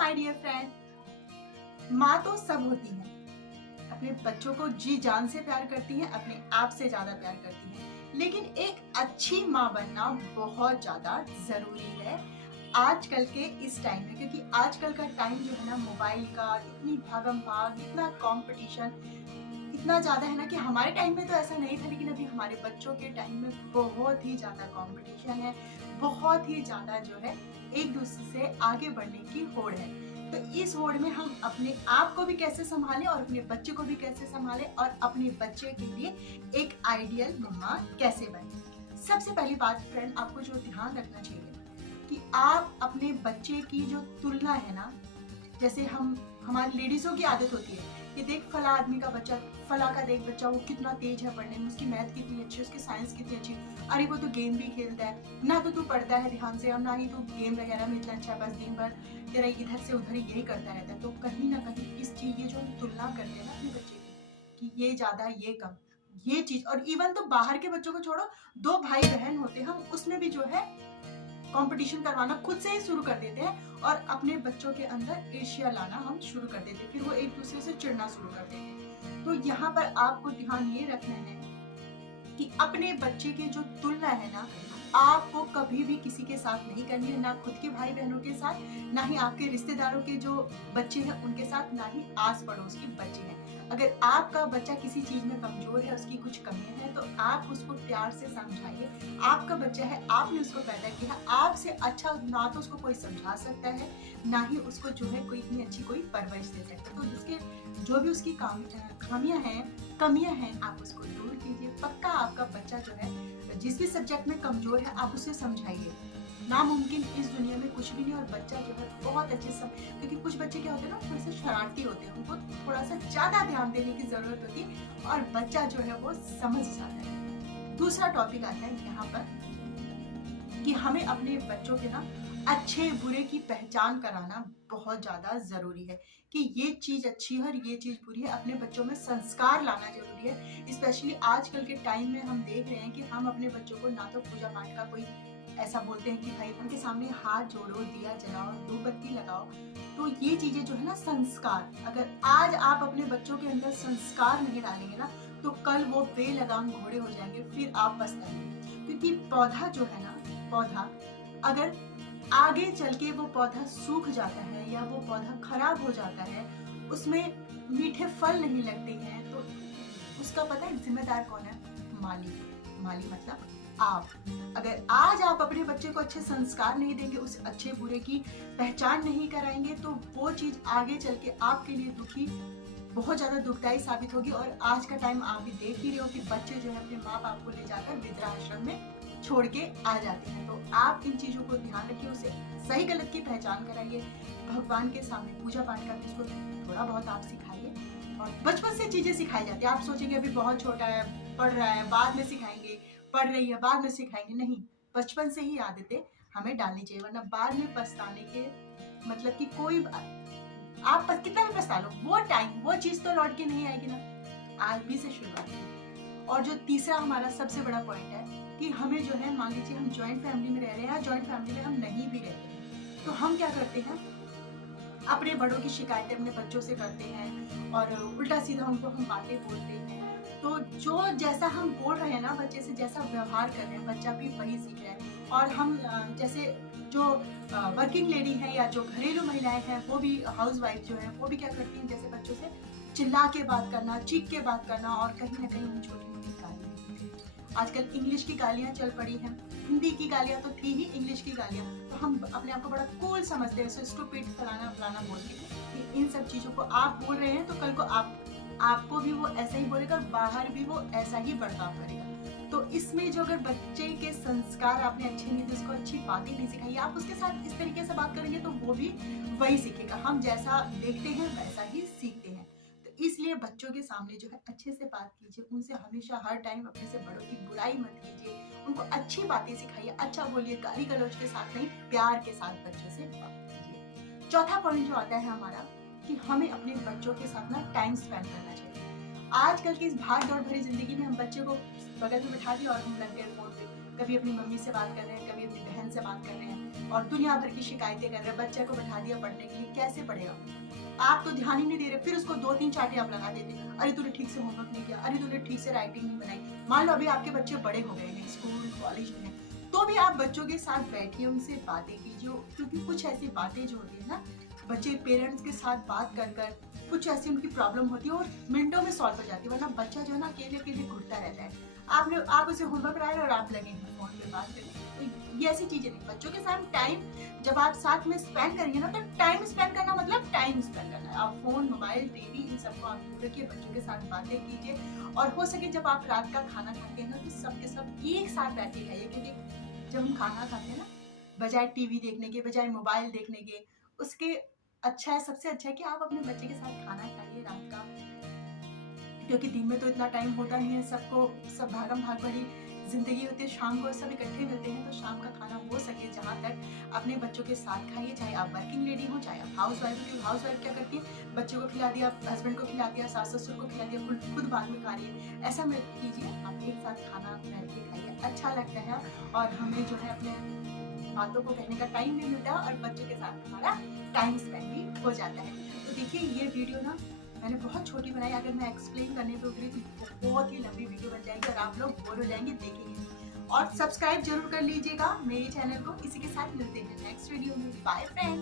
My dear friend. माँ तो सब होती है, अपने बच्चों को जी जान से प्यार करती हैं, अपने आप से ज्यादा प्यार करती हैं। लेकिन एक अच्छी माँ बनना बहुत ज्यादा जरूरी है आजकल के इस टाइम में, क्योंकि आजकल का टाइम जो है ना, मोबाइल का इतनी भागम भाग, इतना कंपटीशन इतना ज्यादा है ना कि हमारे टाइम में तो ऐसा नहीं था, लेकिन अभी हमारे बच्चों के टाइम में बहुत ही ज्यादा कंपटीशन है, बहुत ही ज्यादा जो है एक दूसरे से आगे बढ़ने की होड़ है। तो इस होड़ में हम अपने आप को भी कैसे संभालें और अपने बच्चे को भी कैसे संभालें और अपने बच्चे के लिए एक आइडियल मम्मा कैसे बने। सबसे पहली बात फ्रेंड, आपको जो ध्यान रखना चाहिए कि आप अपने बच्चे की जो तुलना है ना, जैसे हमारी लेडीजों की आदत होती है कि देख फला आदमी का बच्चा, फला का देख बच्चा, वो कितना तेज है पढ़ने में, उसकी मैथ कितनी अच्छी है, उसकी साइंस कितनी अच्छी है, अरे वो तो गेम भी खेलता है, ना तो तू पढ़ता है ध्यान से और ना ही तू गेम वगैरह में इतना अच्छा, बस दिन भर तेरा इधर से उधर ही यही करता रहता है। तो कहीं ना कहीं इस चीज, ये जो हम तुलना करते हैं ना अपने बच्चे की कि ये ज्यादा ये कम, ये चीज, और इवन तो बाहर के बच्चों को छोड़ो, दो भाई बहन होते हैं हम उसमें भी जो है कंपटीशन करवाना खुद से ही शुरू कर देते हैं और अपने बच्चों के अंदर ईर्ष्या लाना हम शुरू कर देते हैं, फिर वो एक दूसरे से चिढ़ना शुरू कर देते हैं। तो यहाँ पर आपको ध्यान ये रखना है कि अपने बच्चे की जो तुलना है ना, आपको कभी भी किसी के साथ नहीं करनी है, ना खुद के भाई बहनों के साथ, ना ही आपके रिश्तेदारों के जो बच्चे हैं उनके साथ, ना ही आस पड़ोस के बच्चे हैं। अगर आपका बच्चा किसी चीज में कमजोर है, उसकी कुछ कमियां हैं, तो आप उसको प्यार से समझाइए। आपका बच्चा है, आपने उसको पैदा किया, आपसे अच्छा ना तो उसको कोई समझा सकता है, ना ही उसको जो है कोई इतनी अच्छी कोई परवरिश दे सकता है। तो जिसके जो भी उसकी खामियां हैं, कमियां हैं, आप उसको दूर कीजिए। पक्का आपका बच्चा जो है जिस भी सब्जेक्ट में कमजोर है, आप उसे समझाइए। नामुमकिन इस दुनिया में कुछ भी नहीं, और बच्चा जो है बहुत अच्छे से, क्योंकि कुछ बच्चे क्या होते हैं ना, थोड़े से शरारती होते हैं, उनको थोड़ा सा ज्यादा ध्यान देने की जरूरत होती है और बच्चा जो है वो समझ जाता है। दूसरा टॉपिक आता है यहाँ पर कि हमें अपने बच्चों के ना अच्छे बुरे की पहचान कराना बहुत ज्यादा जरूरी है कि ये चीज अच्छी है और ये चीज बुरी है। अपने बच्चों में संस्कार लाना जरूरी है। स्पेशली आजकल के टाइम में हम देख रहे हैं कि हम अपने बच्चों को ना तो पूजा पाठ का कोई ऐसा बोलते हैं कि भाई उनके सामने हाथ जोड़ो, दिया जलाओ, धूपबत्ती लगाओ। तो ये चीजें जो है ना, संस्कार, अगर आज आप अपने बच्चों के अंदर संस्कार नहीं डालेंगे ना, तो कल वो बेलगाम घोड़े हो जाएंगे, फिर आप पछताएंगे। क्योंकि पौधा जो है ना, पौधा अगर आगे चल के वो पौधा सूख जाता है या वो पौधा खराब हो जाता है, उसमें मीठे फल नहीं लगते हैं, तो उसका पता है जिम्मेदार कौन है? माली। माली मतलब आप। अगर आज आप अपने बच्चे को अच्छे संस्कार नहीं देंगे, उस अच्छे बुरे की पहचान नहीं कराएंगे, तो वो चीज आगे चल के आपके लिए बहुत ज्यादा दुखदायी साबित होगी। और आज का टाइम आप भी देख ही रहे हो कि बच्चे जो है अपने माँ बाप को ले जाकर वृद्धाश्रम में छोड़ के आ जाते हैं। तो आप इन चीजों को ध्यान रखिए, उसे सही गलत की पहचान कराइए। भगवान के सामने पूजा पाठ करके उसको थोड़ा बहुत आप सिखाइए, और बचपन से चीजें सिखाई जाती है। आप सोचेंगे अभी बहुत छोटा है, पढ़ रहा है, बाद में सिखाएंगे, पढ़ रही है बाद में सिखाएंगे, नहीं, बचपन से ही आदतें हमें डालनी चाहिए, वरना बाद में पछताने के मतलब कि कोई, आप कितना भी पछता लो, वो टाइम, वो चीज तो लौट के नहीं आएगी ना। आज भी से शुरुआत है। और जो तीसरा हमारा सबसे बड़ा पॉइंट है कि हमें जो है, मान लीजिए हम जॉइंट फैमिली में रह रहे हैं, जॉइंट फैमिली में हम नहीं भी रहते, तो हम क्या करते हैं, अपने बड़ों की शिकायतें अपने बच्चों से करते हैं और उल्टा सीधा उनको हम बातें बोलते हैं। तो जो जैसा हम बोल रहे हैं ना, बच्चे से जैसा व्यवहार कर रहे हैं, बच्चा भी वही सीख रहा है। और हम जैसे जो वर्किंग लेडी है या जो घरेलू महिलाएं हैं, वो भी हाउस वाइफ जो है, वो भी क्या करती हैं, जैसे बच्चों से चिल्ला के बात करना, चीख के बात करना, और कहीं ना कहीं उन छोटी मोटी गालियां। आजकल इंग्लिश की गालियां चल पड़ी हैं, हिंदी की गालियां तो थी ही, इंग्लिश की गालियां, तो हम अपने आप को बड़ा कूल समझते हैं, स्टूपिड फलाना फलाना बोलते हैं कि इन सब चीजों को आप बोल रहे हैं तो कल को आपको भी वो ऐसा ही बोलेगा और बाहर भी वो ऐसा ही बर्ताव करेगा। तो इसमें जो अगर बच्चे के संस्कार आपने अच्छे नहीं दिए, उसको अच्छी बातें नहीं सिखाई, आप उसके साथ इस तरीके से बात करेंगे तो वो भी वही सीखेगा। हम जैसा देखते हैं वैसा ही सीखते हैं। तो इसलिए बच्चों के सामने जो है अच्छे से बात कीजिए, उनसे हमेशा हर टाइम अपने से बड़ों की बुराई मत कीजिए, उनको अच्छी बातें सिखाइए, अच्छा बोलिए, गाली गलौज के साथ नहीं, प्यार के साथ बच्चों से बात कीजिए। चौथा पॉइंट जो आता है हमारा कि हमें अपने बच्चों के साथ ना टाइम स्पेंड करना चाहिए। आजकल की इस भाग दौड़ भरी जिंदगी में हम बच्चे को बगल में बैठा दिया और हम लग गए फोन पे, कभी अपनी मम्मी से बात कर रहे हैं, कभी अपनी बहन से बात कर रहे हैं और दुनिया भर की शिकायतें कर रहे हैं। बच्चे को बैठा दिया पढ़ने के लिए, कैसे पढ़ेगा? आप तो ध्यान ही नहीं दे रहे, फिर उसको 2-3 चाटें आप लगा देते, अरे तूने ठीक से होमवर्क नहीं किया, अरे तूने ठीक से राइटिंग नहीं बनाई। मान लो अभी आपके बच्चे बड़े हो गए हैं, स्कूल कॉलेज में हैं, तो भी आप बच्चों के साथ बैठिए, उनसे बातें कीजिए, क्योंकि कुछ ऐसी बातें जो होती है ना, बच्चे पेरेंट्स के साथ बात कर कर कुछ ऐसी उनकी प्रॉब्लम होती है और मिनटों में सॉल्व हो जाती है, वरना बच्चा जो है ना अकेले अकेले घुटता रहता है। आप उसे होमवर्क कराए और आप लगे हैं फोन पे बात करने। तो ये ऐसी चीजें नहीं, बच्चों के साथ टाइम जब आप साथ में स्पेंड करेंगे ना, तो टाइम स्पेंड करना मतलब टाइम स्पेंड करना है। आप फोन, मोबाइल, टीवी इन सबको आप दूर रखिए, बच्चों के साथ बातें कीजिए और हो सके जब आप रात का खाना खाते हैं ना, तो सबके सब एक साथ बैठ के खाइए, क्योंकि जब हम खाना खाते हैं ना, बजाय टीवी देखने के, बजाय मोबाइल देखने के, उसके अच्छा है, सबसे अच्छा है कि आप अपने बच्चे के साथ खाना खाइए रात का, क्योंकि दिन में तो इतना टाइम होता नहीं है सबको, सब भागम भाग भरी जिंदगी होती है, शाम को सब इकट्ठे मिलते हैं, तो शाम का खाना हो सके जहाँ तक अपने बच्चों के साथ खाइए, चाहे आप वर्किंग लेडी हो, चाहे आप हाउस वाइफ हो। हाउस वाइफ क्या करती है, बच्चों को खिला दिया, हस्बैंड को खिला दिया, सास ससुर को खिला दिया, खुद बाद में खा रही है। ऐसा मत कीजिए, आप एक साथ खाना बैठ के खाइए, अच्छा लगता है और हमें जो है अपने बातों को कहने का टाइम भी मिलता है और बच्चों के साथ हमारा टाइम स्पेंड भी हो जाता है। तो देखिए ये वीडियो ना मैंने बहुत छोटी बनाई, अगर मैं एक्सप्लेन करने पे उतरी तो बहुत ही लंबी वीडियो बन जाएगी और आप लोग बोर हो जाएंगे देखेंगे। और सब्सक्राइब जरूर कर लीजिएगा मेरे चैनल को। इसी के साथ मिलते हैं नेक्स्ट वीडियो में। Bye friends.